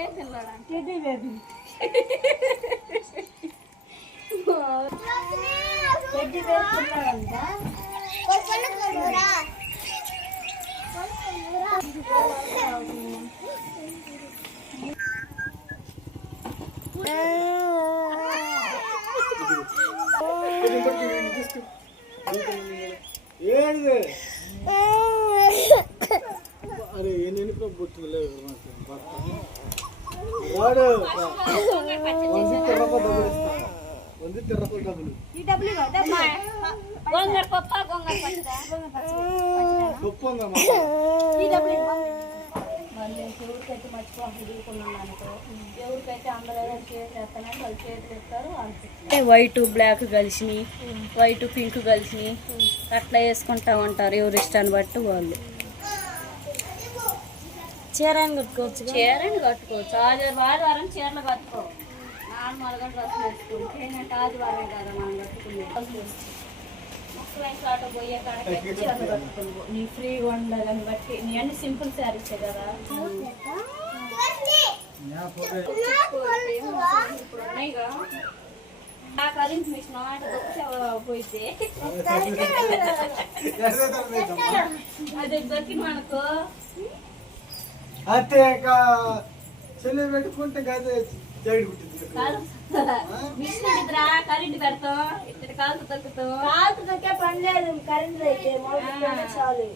ఏ పిల్లడా teddy baby teddy baby పిల్లడంట అరే నేను బొట్టులే వాడు ఎవరికైతే మర్చిపోయి ఎవరికైతే అందరూ చేస్తానని వాళ్ళు చేతులు ఇస్తారు. వైట్ బ్లాక్ కలిసినాయి, వైట్ పింక్ కలిసినాయి, అట్లా వేసుకుంటా ఉంటారు ఎవరి ఇష్టాన్ని బట్టి వాళ్ళు. చీరని కట్టుకోవచ్చు, ఆదివారం చీరలు కట్టుకో, నార్మల్గా డ్రెస్ వేసుకుంటే ఏంటంటే ఆదివారం కదా మనం కట్టుకునే ముఖ్యమైన చోట పోయే కాడకి చీరలు కట్టుకుంటూ నీ ఫ్రీగా ఉండాలని బట్టి నీ అన్ని సింపుల్ శారీసే కదా. ఇప్పుడు ఉన్నాయిగా ఆ కరెంట్ మిషన్ పోయితే అది దొరికి మనకు అదే చెల్లి పెట్టుకుంటే మిషన్ ఇద్దరా కరెంట్ పెడతాం ఇద్దరు కాలు దొక్కుతాం. కాలు దొక్కే పని లేదు కరెంట్ అయితే చాలు.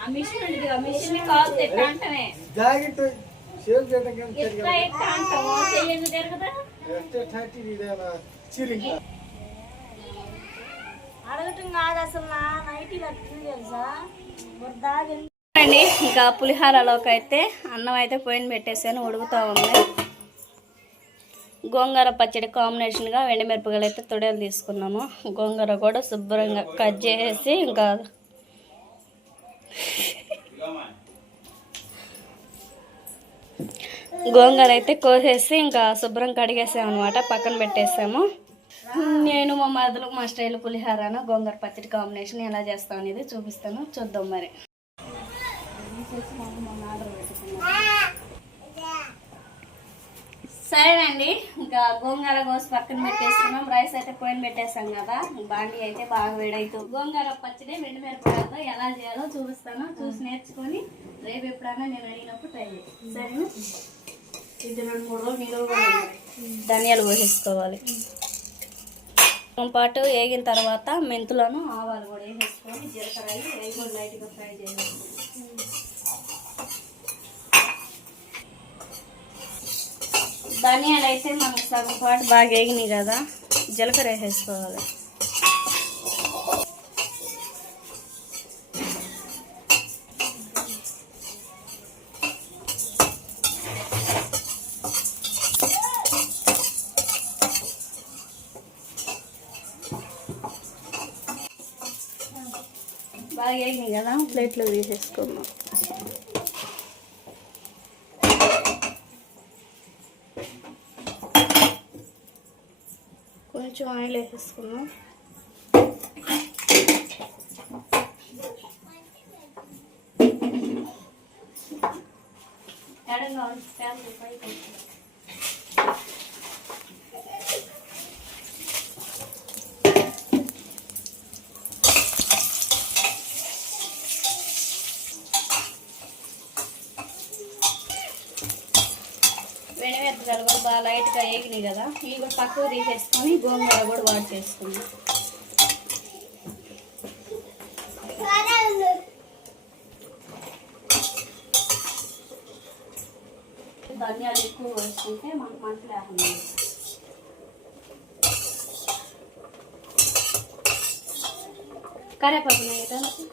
ఆ మిషన్ ఉంది ఆ మిషన్ కాలు తెట్ట అంటనే జాకెట్ సేల్ చేయడం అంటాము చెయ్యండి జరగదా అడగటం కాదు అసలు నా నైట్ కట్టింది తెలుసా. ఇంకా పులిహారలోకి అయితే అన్నం అయితే పోయిన పెట్టేసాను, ఉడుకుతా ఉంది. గోంగూర పచ్చడి కాంబినేషన్గా ఎండుమిరపకాయలు అయితే తొడేలు తీసుకున్నాము. గోంగూర కూడా శుభ్రంగా కట్ చేసి ఇంకా గోంగూర అయితే కోసేసి ఇంకా శుభ్రం కడిగేసాము అనమాట, పక్కన పెట్టేసాము. నేను మా మదలు మా స్టైల్ పులిహారను గోంగూర పచ్చడి కాంబినేషన్ ఎలా చేస్తాను అనేది చూపిస్తాను, చూద్దాం మరి. సరేనండి, ఇంకా గోంగూర కోసి పక్కన పెట్టేసుకున్నాం. రైస్ అయితే పోయిన పెట్టేసాం కదా, బాండి అయితే బాగా వేడైతుంది. గోంగూర పచ్చడి ఎండుమిరపకాయలతో ఎలా చేయాలో చూపిస్తాను, చూసి నేర్చుకొని రేపు ఎప్పుడైనా నేను అడిగినప్పుడు ట్రై చేస్తాను. సరేనా? ఇది 2-3 రోజులు మీరు ధనియాలు పోసేసుకోవాలి. పాటు వేగిన తర్వాత మెంతులను ఆవాలు కూడా వేసేసుకొని జీలకర్ర అవి కూడా లైట్గా ఫ్రై చేసేసుకోవాలి. ధనియాలు అయితే మనకు సగం పాటు బాగా వేగినాయి కదా, జీలకర్ర వేసేసుకోవాలి. బాగా వేగినాయి కదా, ప్లేట్లో వేసేసుకున్నాం. కొంచెం ఆయిల్ వేసేసుకున్నాం. వెనమిరపకాయలు కూడా బాగా లైట్గా వేగినాయి కదా, ఇవి కూడా పక్కకు తీసేసుకొని గోంగూర కూడా వాడి చేసుకున్నాం. ధనియాలు ఎక్కువ వేసుకుంటే మనకు మంట లేకుండా. కరేపాకు వేయడానికి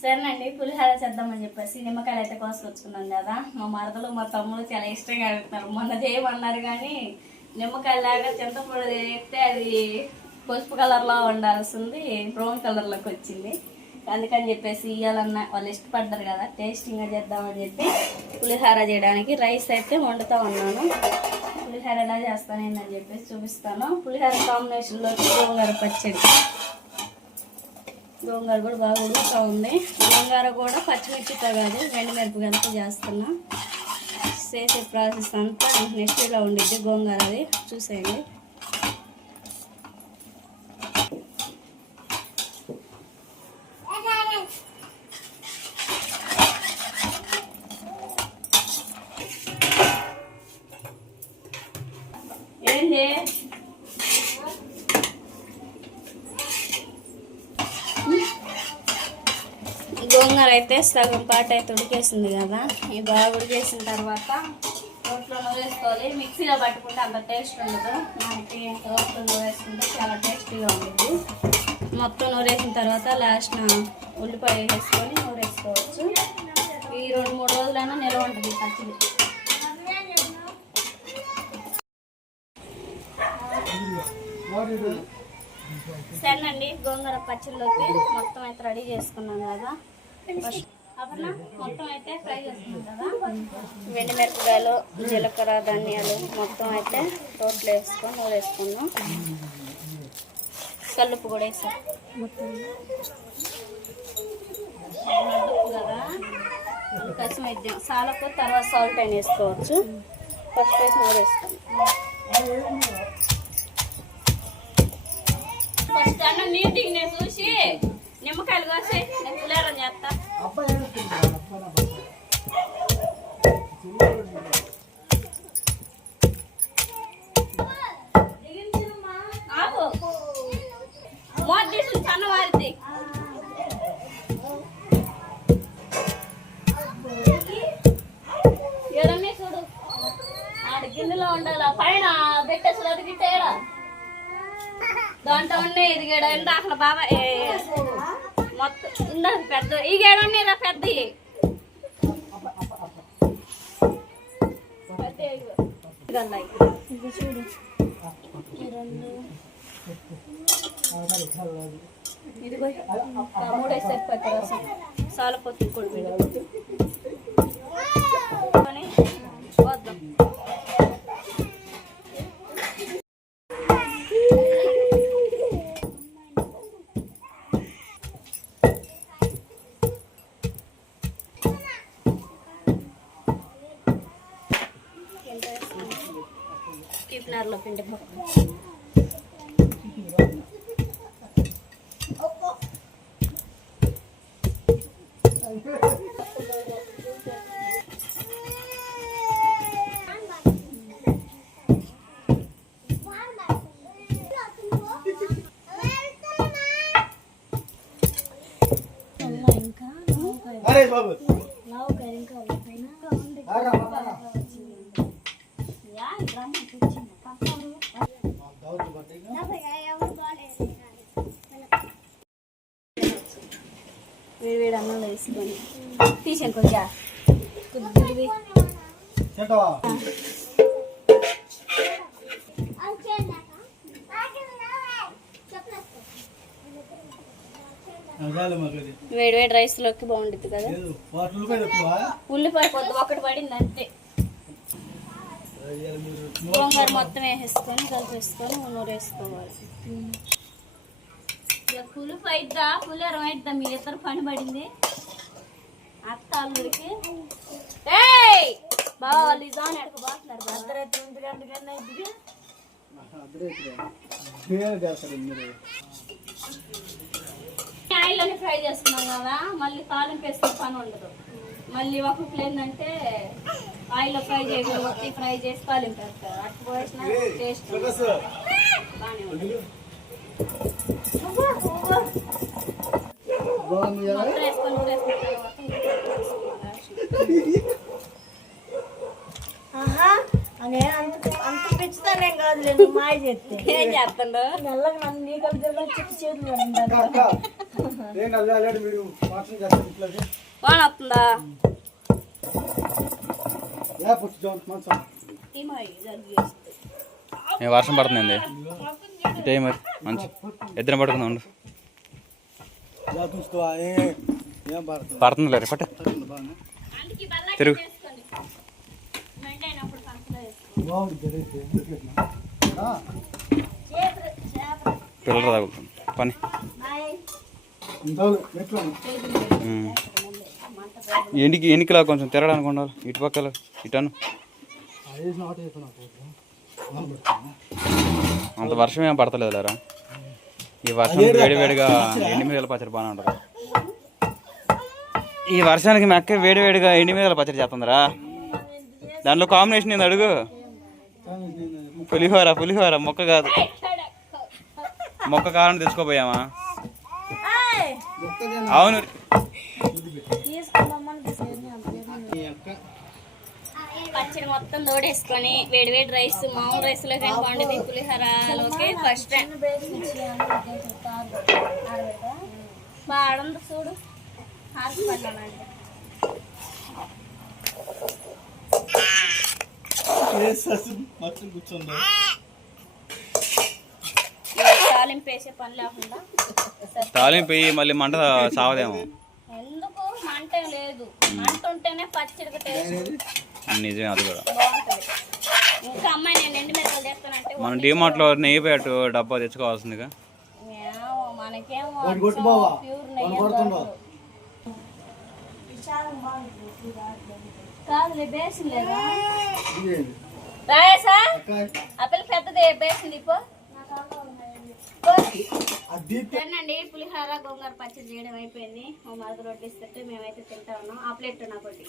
సరేనండి, పులిహోర చేద్దామని చెప్పేసి నిమ్మకాయలు అయితే కోసుకొచ్చుకున్నాం కదా. మా మరదలు మా తమ్ముడు చాలా ఇష్టంగా అడుగుతున్నారు. మొన్న చేయమన్నారు కానీ నిమ్మకాయలు లాగా చింతపొడి వేస్తే అది పసుపు కలర్లో ఉండాల్సింది బ్రౌన్ కలర్లోకి వచ్చింది. అందుకని చెప్పేసి ఇవ్వాలన్న వాళ్ళు ఇష్టపడ్డారు కదా, టేస్టింగ్గా చేద్దామని చెప్పి పులిహోర చేయడానికి రైస్ అయితే వండుతూ ఉన్నాను. పులిహోర ఎలా చేస్తానేందని చెప్పేసి చూపిస్తాను. పులిహోర కాంబినేషన్లో గోంగూర పచ్చడి, గోంగూర కూడా బాగా ఉడుకుతూ ఉంది. గోంగూర కూడా పచ్చిమిర్చితో కాదు ఎండుమిరపకాయలతో చేస్తున్నా. చేసే ప్రాసెస్ అంతా నెక్స్ట్ ఇలా ఉండిద్ది. గోంగూర అది చూసేయండి. ఏంది గోంగూర అయితే సగం పాట అయితే ఉడికేసింది కదా. ఈ బాగా ఉడికేసిన తర్వాత రోట్లో నూరేసుకోవాలి. మిక్సీలో పట్టుకుంటే అంత టేస్ట్ ఉండదు. మనకి రోట్లో నూరేసుకుంటే చాలా టేస్టీగా ఉంటుంది. మొత్తం నూరేసిన తర్వాత లాస్ట్న ఉల్లిపాయ వేసుకొని నూరేసుకోవచ్చు. ఈ 2-3 రోజులైనా నిల్వ ఉంటుంది పచ్చడి. సరేనండి, గోంగూర పచ్చడిలోకి మొత్తం అయితే రెడీ చేసుకున్నాం కదా. అప్పుడు మొత్తం అయితే ఫ్రై చేసుకున్నాం కదా. ఎండుమిరపకాయలు, జీలకర్ర, ధనియాలు మొత్తం అయితే రోట్లో వేసుకొని నూరేసుకున్నాం. కల్లుప్పు కూడా వేసాం కదా. కసం వేద్దాం. సాలకు తర్వాత సాల్ట్ అయినా వేసుకోవచ్చు. ఫస్ట్ వేసి నూరేసుకున్నాం. ఫస్ట్ అన్న నీటికి నేను చూసి నిమ్మకాయలు కోసి నేను పులిహోర చేస్తా. మోత తీసుకుని సన్నవారిది ఏదన్నీ చూడు. ఆడ గిన్నెలో ఉండాల పైన పెట్టేసి అది గిట్టేయడా దాంట్లో ఉండే ఎదిగాడు. ఇందాక బాబా మొత్తం ఇందాక పెద్ద ఈగేడన్నీ రా పెద్ద చూడు. ఇదిగో 3 సరిపోతాయి. రసం సాలపోతు కూడా వద్దాం. కిప్నర్లో పిండి పప్పు బాబు వేడి అన్నంలో వేసుకొని తీసాను కొద్దిగా వేడి వేడి రైస్ లోకి బాగుంటుంది కదా. ఉల్లిపాయ కొద్ది ఒకటి పడింది అంతే. గోంగూర మొత్తం వేసేసుకొని కలిపేసుకొని నూరేసుకోవాలి. పులుపు అయిద్దా పులిహోర అయిద్దా మీ ఇద్దరు పని పడింది. అత్త అల్లుడికి బాగా వాళ్ళు ఇదాని ఎడకపోతున్నారు. అర్ధరాత్రి 1 గంట కన్నా ఇది ఆయిల్లోనే ఫ్రై చేస్తున్నాం కదా. మళ్ళీ తాలింపు వేసుకునే పని ఉండదు. మళ్ళీ ఒక్కొక్కరు ఏంటంటే ఆయిల్లో ఫ్రై చేయకూడదు, ఫ్రై చేసి తాలింపు వేస్తారు. అటు పోసిన టేస్ట్ బాగానే ఉంటుంది. మొత్తం వేసుకొని ఊరేసుకున్న తర్వాత నేను అంత పిచ్చుతానేం కాదు లేదు మాయ చెప్తే ఏం చేస్తుండో మెల్లగా నన్ను నీ కలిసి చుట్టూ చేతులు పడింది అక్క నేను అల్లాడు వీడు మాత్రం చేస్తాను ఇట్లా వాన వస్తుందా లేకపోతే జాన్ మంచం నేను వర్షం పడుతుంది ఇటే మరి మంచి ఇద్దరం పడుకుందాం ఉండు. చూస్తా ఏం పడుతుంది పడుతుంది లేరు పట్టు తిరుగు బాగుంది పిల్లలు తగులుతుంది పని ఎట్లా ఎన్నికలా కొంచెం తిరగడానికి ఉండాలి ఇటు పక్కల ఇటను అంత వర్షం ఏం పడతలేదు లేరా ఈ వర్షం వేడివేడిగా ఎండిమిరపకాయల పచ్చడి బాగానే ఉంటుంది. ఈ వర్షానికి మెక్క వేడివేడిగా ఎండిమిరపకాయల పచ్చడి చేస్తుందిరా. దాంట్లో కాంబినేషన్ ఏంది అడుగు. పులిహోర మొక్క కాదు మొక్క కావాలని తెచ్చుకోపోయామా. అవును పచ్చడి మొత్తం తోడేసుకొని వేడి వేడి రైస్ మామూలు రైస్ లో కనుకోండి పులిహోరలోకి ఫస్ట్ బాగా చూడు ఆడుకున్నానండి. తాలింపు వేసే పని లేకుండా తాలింపు మళ్ళీ మంట సావదేమో. ఎందుకు మంట లేదు, మంట ఉంటేనే పచ్చడికి టేస్ట్ నిజమే అది కూడా. బాగుంటుంది. ఇంకా అమ్మాయి నేను ఎండు మిరపకాయలు తెస్తానంటే మనం డిమార్ట్లో నెయ్యి ప్యాకెట్ డబ్బా తెచ్చుకోవాల్సిందిగా. మనకేం కొట్టు బావా ప్యూర్ వాళ్ళు కొడుతుండవు కాదులే బేసిన్ లేదా రాయేసా అప్పలు పెద్దది బేసిన్ ఇప్పు. సరేనండి పులిహోర గోంగూర పచ్చడి చేయడం అయిపోయింది. మా మరద రొట్టె ఇస్తే మేమైతే తింటా ఉన్నాం. ఆ ప్లేట్ నాకు ఒకటి